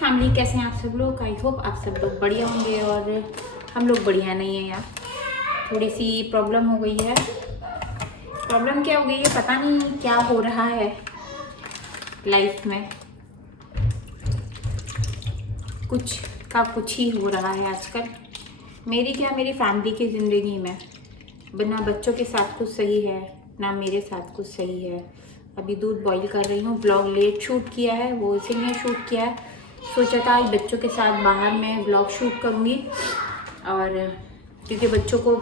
Family, कैसे हैं आप सब लोग? आई होप आप सब लोग बढ़िया होंगे और हम लोग बढ़िया नहीं है यार। थोड़ी सी प्रॉब्लम हो गई है। प्रॉब्लम क्या हो गई है पता नहीं क्या हो रहा है लाइफ में। कुछ ही हो रहा है आजकल। मेरी फैमिली की ज़िंदगी में बिना बच्चों के साथ कुछ सही है ना मेरे साथ कुछ सही है। अभी दूध बॉईल कर रही हूँ। व्लॉग लेट शूट किया है, वो इसीलिए शूट किया है। सोचा था आज बच्चों के साथ बाहर में व्लॉग शूट करूँगी, और क्योंकि बच्चों को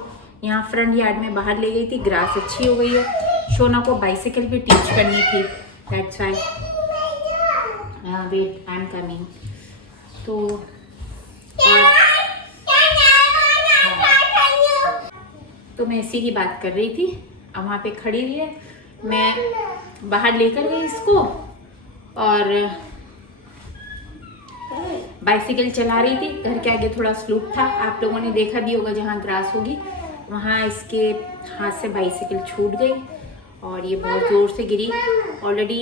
यहाँ फ्रंट यार्ड में बाहर ले गई थी, ग्रास अच्छी हो गई है। शोना को बाइसिकल भी टीच करनी थी, that's why. Wait, I am coming. तो मैं इसी की बात कर रही थी। अब वहाँ पे खड़ी हुई है, मैं बाहर लेकर गई इसको और बाइसिकल चला रही थी। घर के आगे थोड़ा स्लूप था, आप लोगों ने देखा भी होगा, जहाँ ग्रास होगी वहाँ इसके हाथ से बाइसिकल छूट गई और ये बहुत ज़ोर से गिरी। ऑलरेडी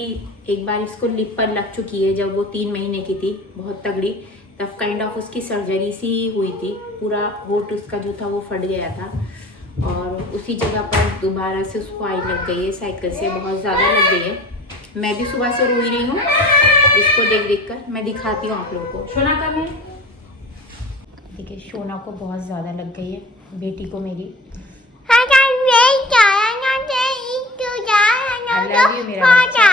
एक बार इसको लिप पर लग चुकी है जब वो 3 महीने की थी, बहुत तगड़ी। तब काइंड ऑफ उसकी सर्जरी सी हुई थी, पूरा होठ उसका जो था वो फट गया था और उसी जगह पर दोबारा से उसको आई लग गई है साइकिल से, बहुत ज़्यादा लग गई है। मैं भी सुबह से रो ही रही हूँ इसको देख कर। मैं दिखाती हूँ आप लोगों को। शोना का मैं देखिए, शोना को बहुत ज़्यादा लग गई है, बेटी को मेरी। I love you, मेरा बच्चा।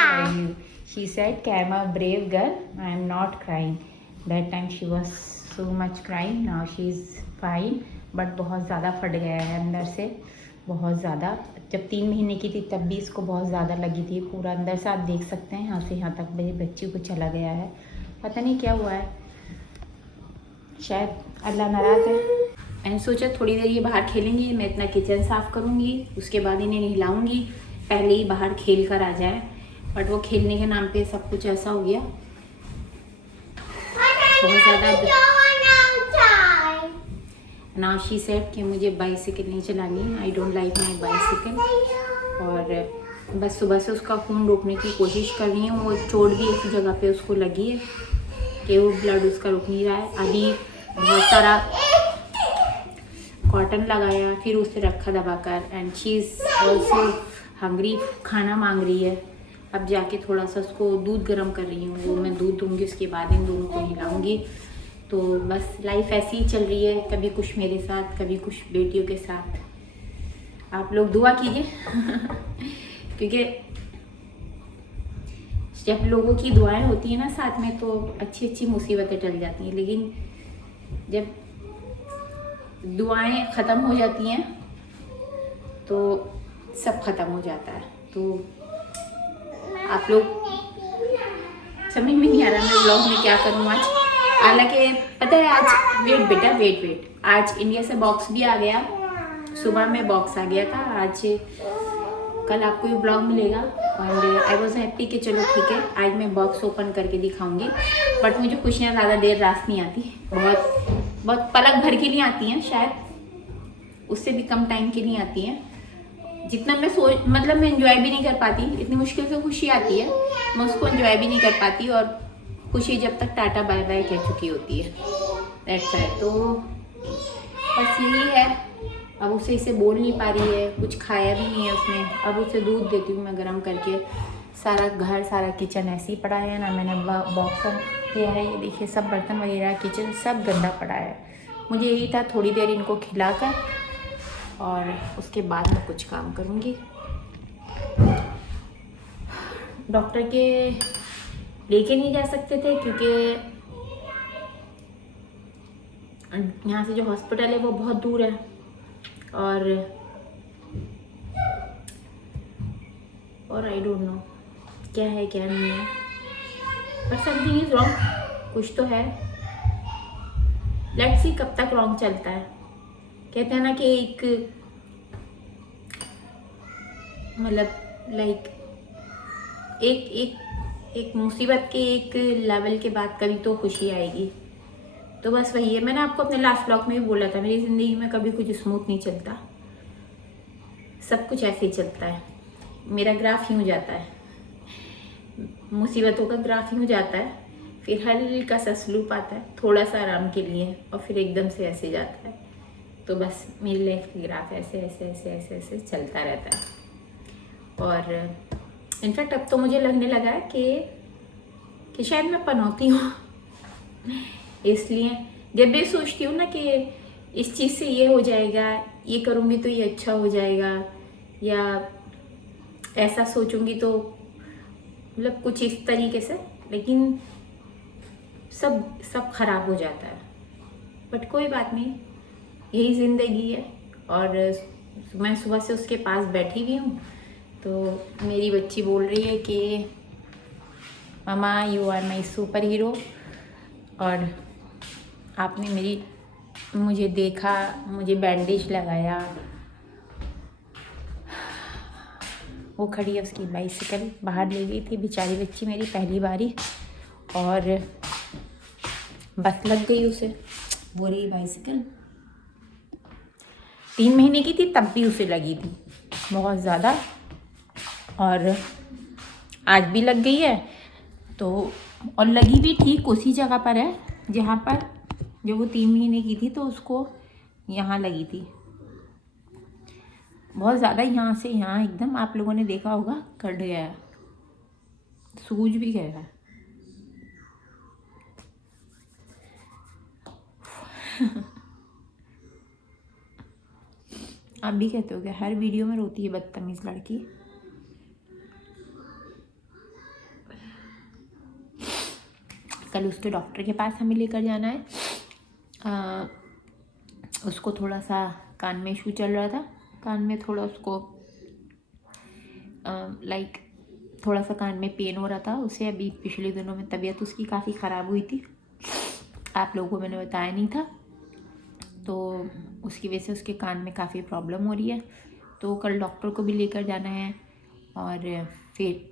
She said, "I'm a brave girl. I am not crying." That time she was so much crying. Now she is fine. But बहुत ज़्यादा फट गया है अंदर से, बहुत ज़्यादा। जब 3 महीने की थी तब भी इसको बहुत ज़्यादा लगी थी। पूरा अंदर से आप देख सकते हैं, यहाँ से यहाँ तक मेरे बच्ची को चला गया है। पता नहीं क्या हुआ है, शायद अल्लाह नाराज़ है। मैंने सोचा थोड़ी देर ये बाहर खेलेंगी, मैं इतना किचन साफ़ करूँगी, उसके बाद इन्हें नहलाऊँगी, पहले ही बाहर खेल कर आ जाए। बट वो खेलने के नाम पे सब कुछ ऐसा हो गया, बहुत ज़्यादा। नाउ शी सेड कि मुझे बाइसिकल नहीं चलानी है, I don't like my bicycle. और बस सुबह से उसका खून रोकने की कोशिश कर रही हूँ। वो चोट भी ऐसी जगह पे उसको लगी है कि वो ब्लड उसका रुक नहीं रहा है। अभी बहुत सारा कॉटन लगाया, फिर उसे रखा दबा कर। And she is also hungry, खाना मांग रही है। अब जाके थोड़ा सा उसको दूध गर्म कर रही हूँ, वो मैं दूध दूँगी, उसके बाद इन दोनों को हिलाऊँगी। तो बस लाइफ ऐसी ही चल रही है, कभी कुछ मेरे साथ, कभी कुछ बेटियों के साथ। आप लोग दुआ कीजिए क्योंकि जब लोगों की दुआएं होती हैं ना साथ में, तो अच्छी अच्छी मुसीबतें टल जाती हैं। लेकिन जब दुआएं ख़त्म हो जाती हैं तो सब ख़त्म हो जाता है। तो आप लोग, समझ में नहीं आ रहा मैं व्लॉग में क्या करूँ आज। हालांकि पता है आज, वेट बेटा वेट, आज इंडिया से बॉक्स भी आ गया। सुबह में बॉक्स आ गया था। आज कल आपको ये ब्लॉग मिलेगा और आई वॉज हैप्पी कि चलो ठीक है, आज मैं बॉक्स ओपन करके दिखाऊंगी। बट मुझे खुशियाँ ज़्यादा देर रात नहीं आती, बहुत पलक भर के लिए आती हैं, शायद उससे भी कम टाइम के लिए आती हैं। जितना मैं मतलब मैं एंजॉय भी नहीं कर पाती, इतनी मुश्किल से खुशी आती है, मैं उसको एंजॉय भी नहीं कर पाती। और खुशी जब तक टाटा बाय बाय कह चुकी होती है, दैट्स व्हाई। तो बस यही है। अब उसे इसे बोल नहीं पा रही है, कुछ खाया भी नहीं है उसने। अब उसे दूध देती हूँ मैं गर्म करके। सारा घर, सारा किचन ऐसे ही पड़ा है ना, मैंने बॉक्स किया है। ये देखिए, सब बर्तन वगैरह, किचन सब गंदा पड़ा है। मुझे यही था थोड़ी देर इनको खिलाकर और उसके बाद मैं कुछ काम करूँगी। डॉक्टर के लेके नहीं जा सकते थे क्योंकि यहाँ से जो हॉस्पिटल है वो बहुत दूर है और आई डोंट नो क्या है क्या नहीं है, बट समथिंग इज रॉन्ग, कुछ तो है। लेट्स सी कब तक रॉन्ग चलता है। कहते हैं ना कि एक मतलब लाइक एक मुसीबत के एक लेवल के बाद कभी तो खुशी आएगी। तो बस वही है। मैंने आपको अपने लास्ट ब्लॉग में भी बोला था, मेरी ज़िंदगी में कभी कुछ स्मूथ नहीं चलता, सब कुछ ऐसे ही चलता है। मेरा ग्राफ यूँ जाता है, मुसीबतों का ग्राफ यूँ जाता है, फिर हल्का सा स्लूप आता है थोड़ा सा आराम के लिए, और फिर एकदम से ऐसे जाता है। तो बस मेरी लाइफ की ग्राफ ऐसे ऐसे ऐसे ऐसे ऐसे चलता रहता है। और इनफैक्ट अब तो मुझे लगने लगा है कि शायद मैं पनौती हूँ। इसलिए जब भी सोचती हूँ ना कि इस चीज़ से ये हो जाएगा, ये करूँगी तो ये अच्छा हो जाएगा, या ऐसा सोचूंगी तो मतलब कुछ इस तरीके से, लेकिन सब खराब हो जाता है। बट कोई बात नहीं, यही ज़िंदगी है। और मैं सुबह से उसके पास बैठी हुई हूँ, तो मेरी बच्ची बोल रही है कि mama you are my superhero, और आपने मुझे देखा, मुझे बैंडेज लगाया। वो खड़ी है, उसकी बाइसिकल बाहर ले गई थी बेचारी बच्ची मेरी पहली बारी, और बस लग गई उसे। वो रही बाइसिकल, 3 महीने की थी तब भी उसे लगी थी बहुत ज़्यादा, और आज भी लग गई है। तो और लगी भी ठीक उसी जगह पर है जहाँ पर जो वो 3 महीने की थी, तो उसको यहाँ लगी थी बहुत ज़्यादा, यहाँ से यहाँ एकदम, आप लोगों ने देखा होगा, कट गया है, सूज भी गया है। आप भी कहते हो क्या हर वीडियो में रोती है बदतमीज़ लड़की? कल उसके डॉक्टर के पास हमें लेकर जाना है। उसको थोड़ा सा कान में इशू चल रहा था, कान में थोड़ा उसको लाइक थोड़ा सा कान में पेन हो रहा था उसे। अभी पिछले दिनों में तबीयत उसकी काफ़ी ख़राब हुई थी, आप लोगों को मैंने बताया नहीं था, तो उसकी वजह से उसके कान में काफ़ी प्रॉब्लम हो रही है। तो कल डॉक्टर को भी लेकर जाना है, और फिर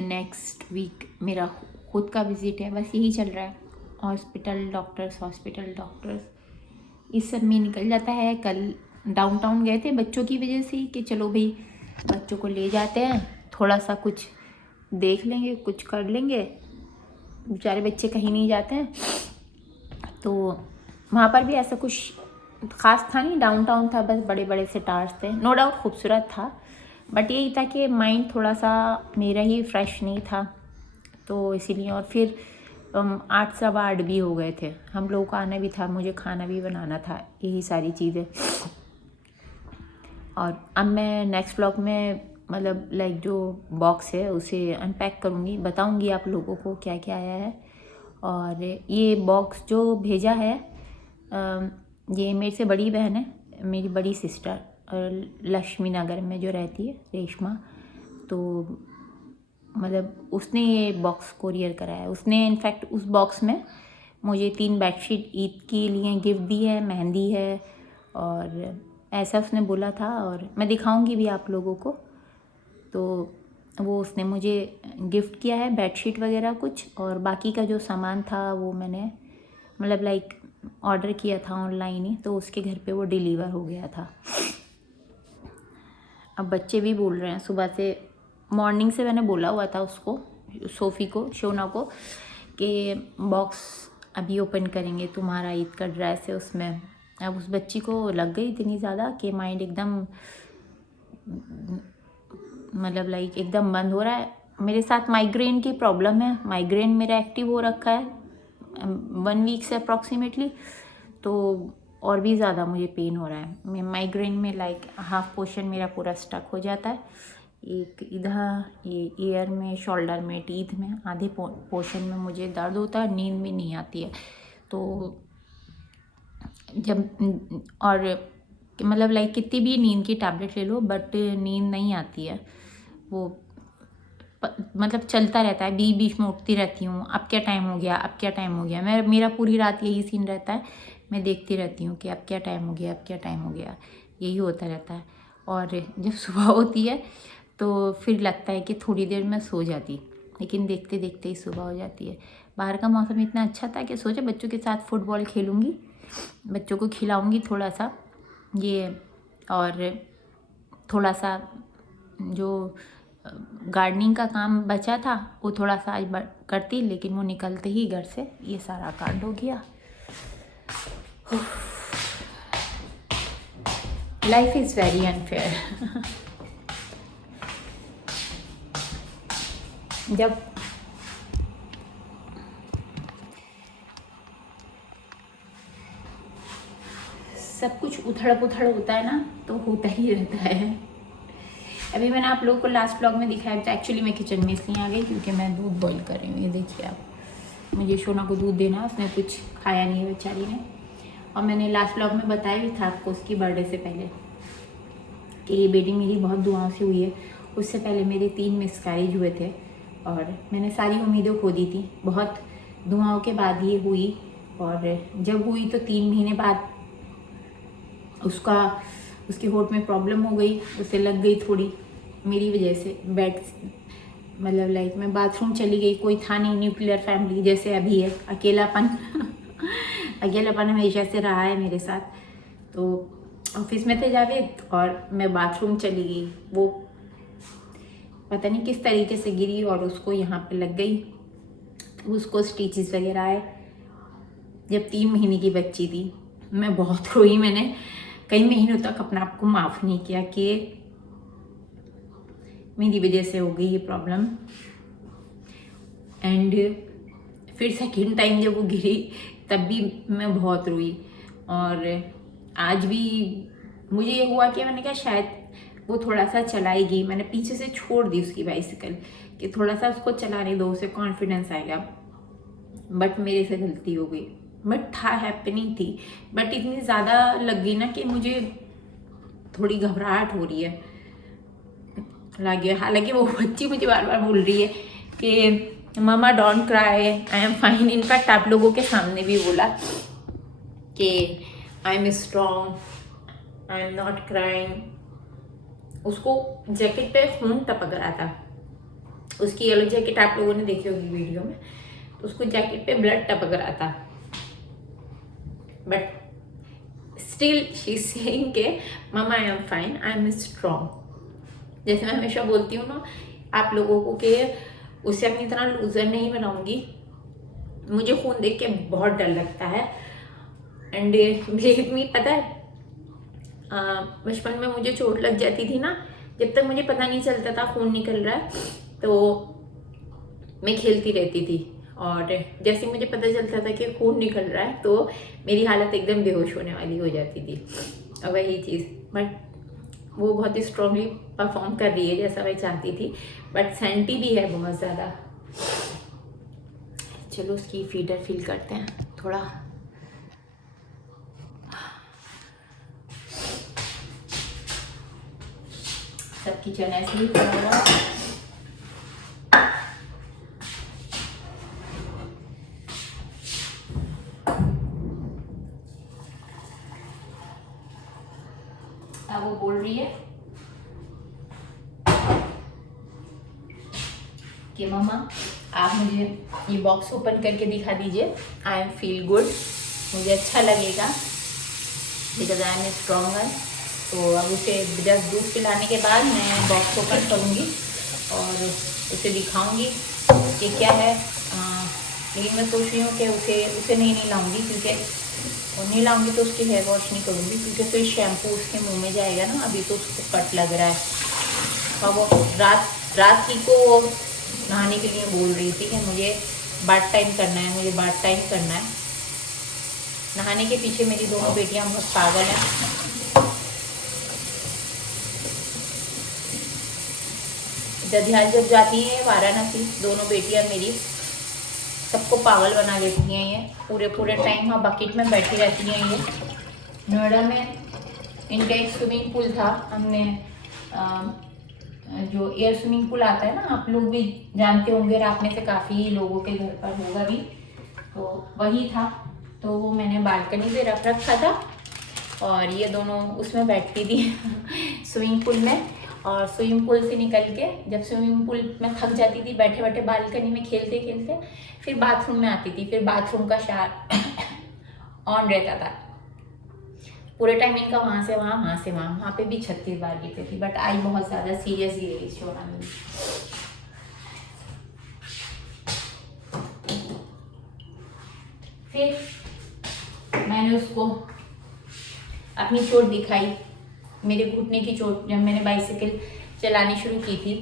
नेक्स्ट वीक मेरा खुद का विज़िट है। बस यही चल रहा है, हॉस्पिटल डॉक्टर्स, इस सब में निकल जाता है। कल डाउनटाउन गए थे बच्चों की वजह से कि चलो भाई बच्चों को ले जाते हैं, थोड़ा सा कुछ देख लेंगे, कुछ कर लेंगे। बेचारे बच्चे कहीं नहीं जाते हैं, तो वहाँ पर भी ऐसा कुछ ख़ास था नहीं, डाउनटाउन था, बस बड़े बड़े से टावर्स थे। नो डाउट खूबसूरत था, बट यही था कि माइंड थोड़ा सा मेरा ही फ्रेश नहीं था, तो इसीलिए। और फिर 8 सवा 8 भी हो गए थे, हम लोगों को आना भी था, मुझे खाना भी बनाना था, यही सारी चीज़ें। और अब मैं नेक्स्ट व्लॉग में मतलब लाइक जो बॉक्स है उसे अनपैक करूँगी, बताऊँगी आप लोगों को क्या क्या आया है। और ये बॉक्स जो भेजा है ये मेरे से बड़ी बहन है, मेरी बड़ी सिस्टर, लक्ष्मी नगर में जो रहती है, रेशमा, तो मतलब उसने ये बॉक्स कोरियर कराया है। उसने इनफैक्ट उस बॉक्स में मुझे 3 बेडशीट ईद के लिए गिफ्ट दी है, मेहंदी है, और ऐसा उसने बोला था, और मैं दिखाऊंगी भी आप लोगों को। तो वो उसने मुझे गिफ्ट किया है, बेडशीट वगैरह कुछ, और बाकी का जो सामान था वो मैंने मतलब लाइक ऑर्डर किया था ऑनलाइन ही, तो उसके घर पे वो डिलीवर हो गया था। अब बच्चे भी बोल रहे हैं, सुबह से मॉर्निंग से मैंने बोला हुआ था उसको, सोफ़ी को, शोना को, कि बॉक्स अभी ओपन करेंगे, तुम्हारा ईद का ड्रेस है उसमें। अब उस बच्ची को लग गई इतनी ज़्यादा कि माइंड एकदम मतलब लाइक एकदम बंद हो रहा है। मेरे साथ माइग्रेन की प्रॉब्लम है, माइग्रेन मेरा एक्टिव हो रखा है 1 वीक से अप्रॉक्सीमेटली, तो और भी ज़्यादा मुझे पेन हो रहा है। मैं माइग्रेन में लाइक हाफ पोर्शन मेरा पूरा स्टक हो जाता है, एक इधर ये ईयर में, शोल्डर में, टीथ में, आधे पोर्शन में मुझे दर्द होता है, नींद भी नहीं आती है। तो जब और मतलब लाइक कितनी भी नींद की टैबलेट ले लो बट नींद नहीं आती है, वो मतलब चलता रहता है, बीच बीच में उठती रहती हूँ, अब क्या टाइम हो गया, अब क्या टाइम हो गया। मेरा पूरी रात यही सीन रहता है, मैं देखती रहती हूँ कि अब क्या टाइम हो गया, अब क्या टाइम हो गया, यही होता रहता है। और जब सुबह होती है तो फिर लगता है कि थोड़ी देर में सो जाती, लेकिन देखते देखते ही सुबह हो जाती है। बाहर का मौसम इतना अच्छा था कि सोचा बच्चों के साथ फुटबॉल खेलूँगी, बच्चों को खिलाऊँगी थोड़ा सा ये, और थोड़ा सा जो गार्डनिंग का काम बचा था, वो थोड़ा सा आज करती, लेकिन वो निकलते ही घर से ये सारा कांड हो गया। Life is very unfair. जब सब कुछ उथड़ पुथड़ होता है ना, तो होता ही रहता है। अभी मैंने आप लोगों को लास्ट व्लॉग में दिखाया था। एक्चुअली मैं किचन में इसलिए आ गई क्योंकि मैं दूध बॉईल कर रही हूँ। ये देखिए आप, मुझे शोना को दूध देना, उसने कुछ खाया नहीं है बेचारी ने। और मैंने लास्ट व्लॉग में बताया भी था आपको उसकी बर्थडे से पहले कि ये बेटी मेरी बहुत दुआओं से हुई है। उससे पहले मेरे 3 मिसकैरेज हुए थे और मैंने सारी उम्मीदें खो दी थी। बहुत दुआओं के बाद ये हुई, और जब हुई तो 3 महीने बाद उसके होंठ में प्रॉब्लम हो गई, उसे लग गई थोड़ी मेरी वजह से। बेड मतलब लाइक मैं बाथरूम चली गई, कोई था नहीं, न्यूक्लियर फैमिली जैसे अभी है, अकेलापन अकेलापन हमेशा से रहा है मेरे साथ। तो ऑफिस में थे जावेद और मैं बाथरूम चली गई, वो पता नहीं किस तरीके से गिरी और उसको यहाँ पे लग गई। तो उसको स्टिचेस वगैरह आए। जब 3 महीने की बच्ची थी, मैं बहुत रोई। मैंने कई महीनों तक अपने आप को माफ़ नहीं किया कि मेरी वजह से हो गई ये प्रॉब्लम। एंड फिर सेकेंड टाइम जब वो गिरी तब भी मैं बहुत रोई। और आज भी मुझे ये हुआ कि मैंने कहा शायद वो थोड़ा सा चलाएगी। मैंने पीछे से छोड़ दी उसकी बाइसिकल कि थोड़ा सा उसको चलाने दो, उसे कॉन्फिडेंस आएगा। बट मेरे से गलती हो गई। बट था हैपनिंग थी, बट इतनी ज़्यादा लग गई ना कि मुझे थोड़ी घबराहट हो रही है लगे। हालांकि वो बच्ची मुझे बार बार बोल रही है कि mama don't cry, I am fine. In fact आप लोगों के सामने भी बोला कि I am strong, I am not crying. उसको जैकेट पे खून टपक रहा था। उसकी येलो जैकेट आप लोगों ने देखी होगी वीडियो में, तो उसको जैकेट पे ब्लड टपक रहा था। But still she is saying के mama I am fine, I am strong. जैसे मैं हमेशा बोलती हूँ ना आप लोगों को कि उसे अपनी तरह लूजर नहीं बनाऊंगी। मुझे खून देख के बहुत डर लगता है। एंड बिलीव मी, पता है बचपन में मुझे चोट लग जाती थी ना, जब तक मुझे पता नहीं चलता था खून निकल रहा है, तो मैं खेलती रहती थी। और जैसे मुझे पता चलता था कि खून निकल रहा है तो मेरी हालत एकदम बेहोश होने वाली हो जाती थी। और वही चीज़, बट वो बहुत ही स्ट्रांगली परफॉर्म कर रही है जैसा मैं चाहती थी। बट सेंटी भी है बहुत ज़्यादा। चलो उसकी फीडर फिल करते हैं थोड़ा। सब किचन ऐसे ही पड़ा हुआ। अब वो बोल रही है कि मम्मा आप मुझे ये बॉक्स ओपन करके दिखा दीजिए, आई एम फील गुड, मुझे अच्छा लगेगा बिकॉज आई एम स्ट्रॉन्गर। तो अब उसे जब दूध पिलाने के बाद मैं बॉक्स ओपन करूँगी और उसे दिखाऊंगी कि क्या है। लेकिन मैं सोच रही हूँ कि उसे नहीं लाऊंगी, क्योंकि और नहीं लाऊंगी तो उसकी हेयर वॉश नहीं करूँगी, क्योंकि फिर शैम्पू उसके मुंह में जाएगा ना। अभी तो उसको कट लग रहा है। और वो रात की को नहाने के लिए बोल रही थी कि मुझे बाथ टाइम करना है, मुझे बाथ टाइम करना है। नहाने के पीछे मेरी दोनों बेटियां बहुत पागल हैं। दधियाल जब जाती हैं वाराणसी, दोनों बेटियां मेरी सबको पागल बना देती हैं। ये पूरे टाइम वहाँ बकेट में बैठी रहती हैं। ये नोएडा में इनका एक स्विमिंग पूल था। हमने जो एयर स्विमिंग पूल आता है ना, आप लोग भी जानते होंगे, रात में से काफ़ी लोगों के घर पर होगा भी, तो वही था। तो वो मैंने बालकनी पे रख रखा था और ये दोनों उसमें बैठती थी स्विमिंग पूल में। और स्विमिंग पूल से निकल के जब स्विमिंग पूल में थक जाती थी बैठे बैठे बालकनी में खेलते खेलते, फिर बाथरूम में आती थी। फिर बाथरूम का शावर ऑन रहता था पूरे टाइम इनका वहाँ से वहाँ, वहाँ से वहाँ पे भी 36 बार गिरती थी, बट आज बहुत ज़्यादा सीरियस गिर गई शोना में। फिर मैंने उसको अपनी चोट दिखाई, मेरे घुटने की चोट। जब मैंने बाइसाइकिल चलानी शुरू की थी,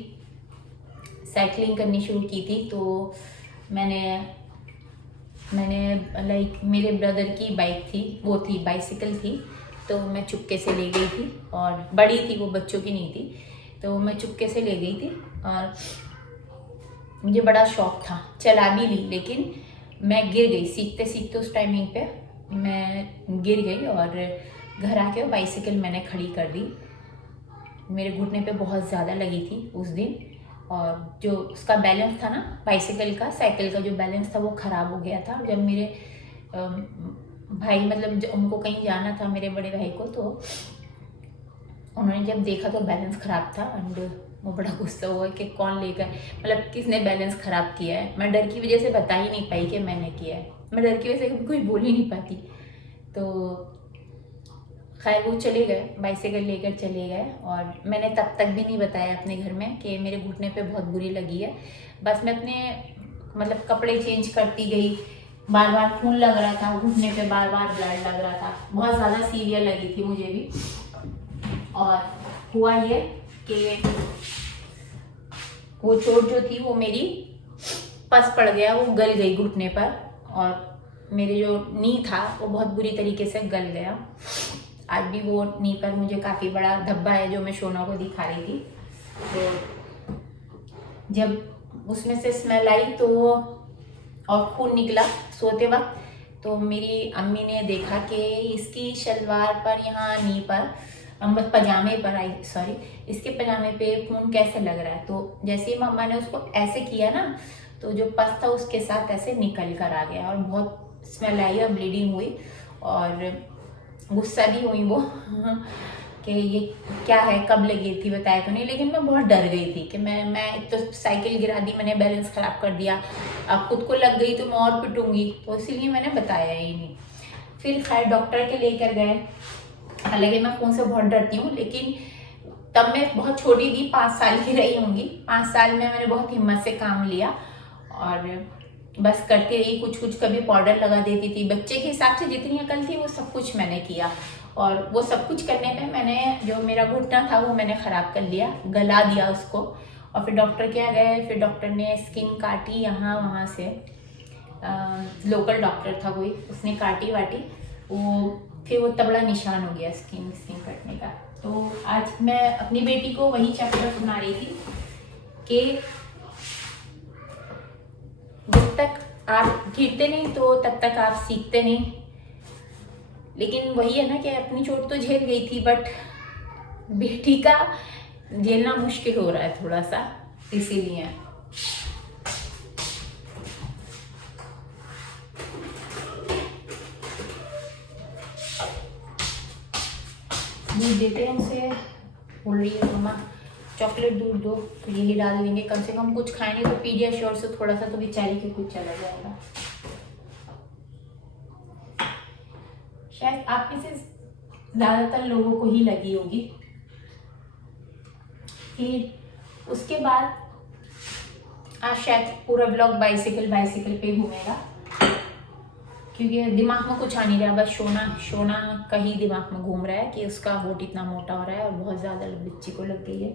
साइकिलिंग करनी शुरू की थी, तो मैंने लाइक मेरे ब्रदर की बाइक थी, वो थी बाइसाइकिल थी, तो मैं चुपके से ले गई थी, और बड़ी थी वो, बच्चों की नहीं थी, तो मैं चुपके से ले गई थी। और मुझे बड़ा शौक था, चला भी ली, लेकिन मैं गिर गई सीखते सीखते। उस टाइमिंग पे मैं गिर गई और घर आके बाइसाइकिल मैंने खड़ी कर दी। मेरे घुटने पे बहुत ज़्यादा लगी थी उस दिन, और जो उसका बैलेंस था ना बाइसाइकिल का, साइकिल का जो बैलेंस था वो ख़राब हो गया था। जब मेरे भाई, मतलब उनको कहीं जाना था, मेरे बड़े भाई को, तो उन्होंने जब देखा तो बैलेंस ख़राब था, एंड वो बड़ा गुस्सा हुआ कि कौन लेकर, मतलब किसने बैलेंस ख़राब किया है। मैं डर की वजह से बता ही नहीं पाई कि मैंने किया है, मैं डर की वजह से कभी कुछ बोल ही नहीं पाती। तो खैर वो चले गए, बाइसाइकिल लेकर चले गए, और मैंने तब तक भी नहीं बताया अपने घर में कि मेरे घुटने पे बहुत बुरी लगी है। बस मैं अपने मतलब कपड़े चेंज करती गई, बार बार खून लग रहा था घुटने पे, बार बार ब्लड लग रहा था, बहुत ज़्यादा सीवियर लगी थी मुझे भी। और हुआ ये कि वो चोट जो थी वो मेरी पस पड़ गया, वो गल गई घुटने पर, और मेरे जो नी था वो बहुत बुरी तरीके से गल गया। आज भी वो नी पर मुझे काफ़ी बड़ा धब्बा है, जो मैं शोना को दिखा रही थी। तो जब उसमें से स्मेल आई तो और खून निकला सोते वक्त, तो मेरी अम्मी ने देखा कि इसकी शलवार पर, यहाँ नी पर, बस पजामे पर आई, सॉरी, इसके पजामे पे खून कैसे लग रहा है। तो जैसे ही मम्मा ने उसको ऐसे किया ना, तो जो पस था उसके साथ ऐसे निकल कर आ गया, और बहुत स्मेल आई और ब्लीडिंग हुई, और गुस्सा भी हुई वो कि ये क्या है, कब लगी थी, बताया तो नहीं। लेकिन मैं बहुत डर गई थी कि मैं एक तो साइकिल गिरा दी मैंने, बैलेंस ख़राब कर दिया, अब खुद को लग गई तो मैं और पिटूंगी, तो इसीलिए मैंने बताया ही नहीं। फिर खैर डॉक्टर के लेकर गए। हालांकि मैं फ़ोन से बहुत डरती हूँ, लेकिन तब मैं बहुत छोटी थी, 5 साल की रही होंगी। 5 साल में मैंने बहुत हिम्मत से काम लिया, और बस करते रही, कुछ कुछ, कभी पाउडर लगा देती थी। बच्चे के हिसाब से जितनी अकल थी वो सब कुछ मैंने किया, और वो सब कुछ करने पे मैंने जो मेरा घुटना था वो मैंने ख़राब कर लिया, गला दिया उसको। और फिर डॉक्टर के यहाँ गए, फिर डॉक्टर ने स्किन काटी यहाँ वहाँ से, लोकल डॉक्टर था कोई, उसने काटी वाटी वो, फिर वो तबड़ा निशान हो गया स्किन कटने का। तो आज मैं अपनी बेटी को वही चैप्टर सुना रही थी कि जब तक आप गिरते नहीं तो तब तक आप सीखते नहीं। लेकिन वही है ना कि अपनी चोट तो झेल गई थी, बट बेटी का झेलना मुश्किल हो रहा है थोड़ा सा, इसीलिए। दूध देते हैं उसे, बोल रही है मम्मा चॉकलेट दूध दो, तो यही डाल देंगे, कम से कम कुछ खाएंगे तो पीडियाश्योर से थोड़ा सा तो बेचारी के कुछ चला जाएगा। शायद आप में से ज़्यादातर लोगों को ही लगी होगी। फिर उसके बाद आज शायद पूरा ब्लॉग बाइसाइकिल पे घूमेगा, क्योंकि दिमाग में कुछ आ नहीं रहा, बस शोना का ही दिमाग में घूम रहा है कि उसका होट इतना मोटा हो रहा है और बहुत ज़्यादा बच्ची को लग गई है।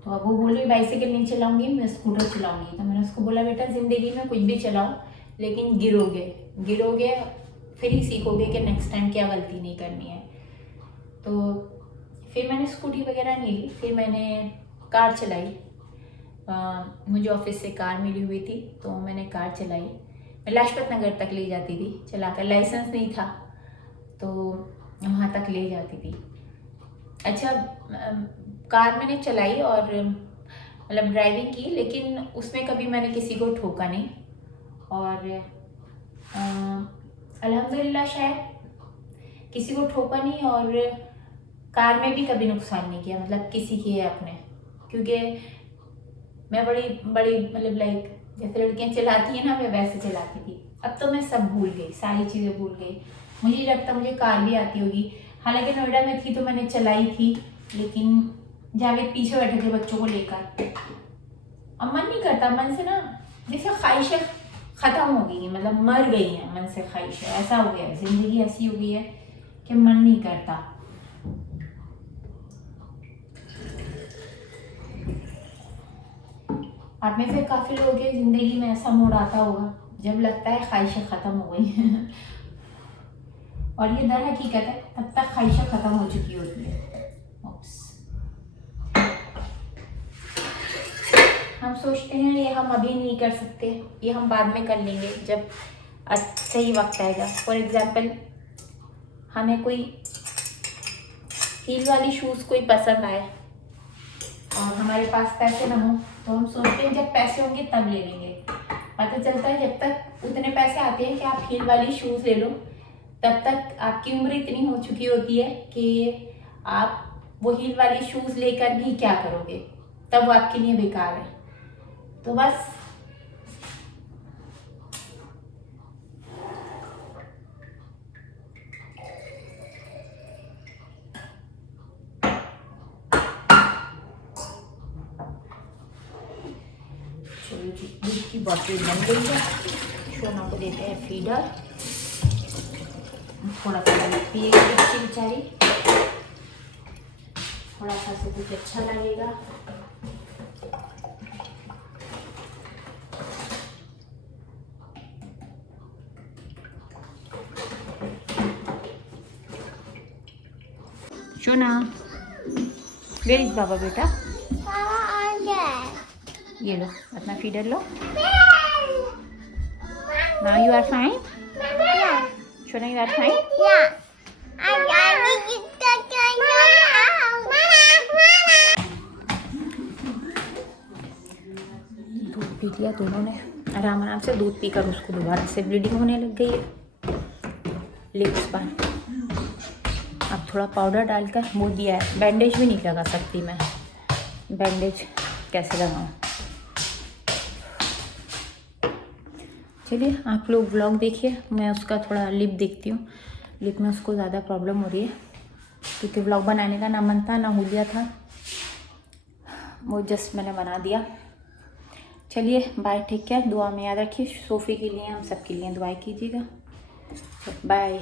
तो अब वो बोल रही बाइसाइकिल नहीं चलाऊंगी, मैं स्कूटर चलाऊंगी। तो मैंने उसको बोला बेटा ज़िंदगी में कुछ भी चलाओ, लेकिन गिरोगे फिर ही सीखोगे कि नेक्स्ट टाइम क्या गलती नहीं करनी है। तो फिर मैंने स्कूटी वगैरह नहीं ली, फिर मैंने कार चलाई। मुझे ऑफिस से कार मिली हुई थी, तो मैंने कार चलाई। मैं लाजपत नगर तक ले जाती थी चलाकर, लाइसेंस नहीं था तो वहाँ तक ले जाती थी। अच्छा, कार मैंने चलाई और मतलब ड्राइविंग की, लेकिन उसमें कभी मैंने किसी को ठोका नहीं, और अल्हम्दुलिल्लाह शायद किसी को ठोका नहीं, और कार में भी कभी नुकसान नहीं किया, मतलब किसी की है अपने। क्योंकि मैं बड़ी मतलब लाइक जैसे लड़कियां चलाती हैं ना, मैं वैसे चलाती थी। अब तो मैं सब भूल गई, सारी चीज़ें भूल गई। मुझे नहीं लगता मुझे कार भी आती होगी, हालांकि नोएडा में थी तो मैंने चलाई थी, लेकिन जावेद पीछे बैठे थे बच्चों को लेकर। अब मन नहीं करता, मन से ना जैसे ख्वाहिशें ख़त्म हो गई हैं, मतलब मर गई हैं मन से ख्वाहिशें, ऐसा हो गया है, ज़िंदगी ऐसी हो गई है कि मन नहीं करता। आप में से काफ़ी लोगों के ज़िंदगी में ऐसा मोड़ आता होगा जब लगता है ख्वाहिशें ख़त्म हो गई हैं और ये दर हकीकत है, तब तक ख्वाहिशें ख़त्म हो चुकी होती है। हम सोचते हैं ये हम अभी नहीं कर सकते, ये हम बाद में कर लेंगे जब सही वक्त आएगा। फॉर एग्ज़ाम्पल, हमें कोई हील वाली शूज़ कोई पसंद आए और हमारे पास पैसे ना हो तो हम सोचते हैं जब पैसे होंगे तब ले लेंगे। पता चलता है जब तक उतने पैसे आते हैं कि आप हील वाली शूज़ ले लो, तब तक आपकी उम्र इतनी हो चुकी होती है कि आप वो हील वाली शूज़ लेकर भी क्या करोगे, तब वो आपके लिए बेकार है। तो बस दूध की बोतल बन गई है, सोना को देते हैं फीडर, थोड़ा सा पिएगी बच्ची बेचारी, थोड़ा सा से कुछ अच्छा लगेगा। सोना, वेयर इज बाबा बेटा? ये लो अपना फीडर लो। Now you are fine? सोना यू आर फाइन? दूध पी लिया दोनों ने, आराम आराम से दूध पीकर उसको दोबारा से ब्लीडिंग होने लग गई है लिप्स पर। अब थोड़ा पाउडर डालकर वो दिया है, बैंडेज भी नहीं लगा सकती मैं, बैंडेज कैसे लगाऊं। चलिए आप लोग व्लॉग देखिए, मैं उसका थोड़ा लिप देखती हूँ, लिप में उसको ज़्यादा प्रॉब्लम हो रही है क्योंकि व्लॉग बनाने का ना मन था ना हुलिया था, वो जस्ट मैंने बना दिया। चलिए बाय, टेक केयर, दुआ में याद रखिए, सोफ़ी के लिए हम सब के लिए दुआ कीजिएगा। बाय।